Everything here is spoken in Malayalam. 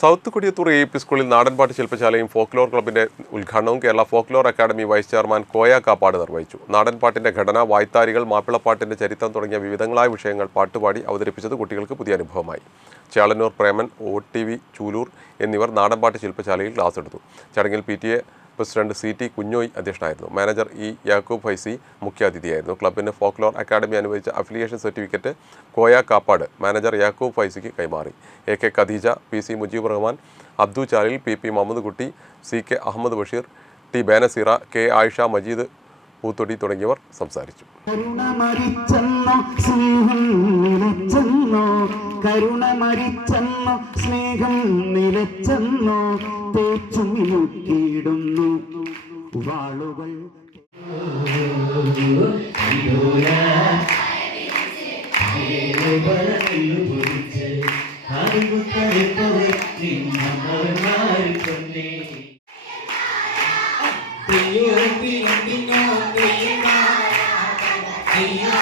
സൗത്ത് കൊടിയത്തൂർ AP സ്കൂളിൽ നാടൻപാട്ട് ശില്പശാലയും ഫോക്ലോർ ക്ലബിന്റെ ഉദ്ഘാടനവും Kerala folklore academy vice chairman Koya Kappad നിർവഹിച്ചു. നാടൻപാട്ടിന്റെ ഘടന, വായ്ത്താരികൾ, മാപ്പിളപ്പാട്ടിന്റെ ചരിത്രം തുടങ്ങിയ വിവിധങ്ങളായ വിഷയങ്ങൾ പാട്ടുപാടി അവതരിപ്പിച്ചത് കുട്ടികൾക്ക് പുതിയ അനുഭവമായി. ചേളന്നൂർ പ്രേമൻ, OTV ചൂലൂർ എന്നിവർ നാടൻപാട്ട് ശില്പശാലയിൽ ക്ലാസ് എടുത്തു. ചടങ്ങിൽ PTA പ്രസിഡന്റ് CT കുഞ്ഞോയ് അധ്യക്ഷനായിരുന്നു. മാനേജർ യാക്കൂബ് ഫൈസി മുഖ്യാതിഥിയായിരുന്നു. ക്ലബിന് ഫോക്ലോർ അക്കാദമി അനുവദിച്ച affiliation certificate Koya Kappad manager Yakoob ഫൈസിക്ക് കൈമാറി. AK ഖദീജ, PC മുജീബ് റഹ്മാൻ, അബ്ദു ചാലിൽ, PP മുഹമ്മദ് കുട്ടി, CK Ahmed Basheer, T ബേനസീറ, K Ayisha, Majeed Poothodi തുടങ്ങിയവർ സംസാരിച്ചു. കരുണ മരിച്ചെന്നോ സ്നേഹം നിലച്ചെന്നോ തേച്ചുമിടുന്നു വാളുകൾ. Thank you.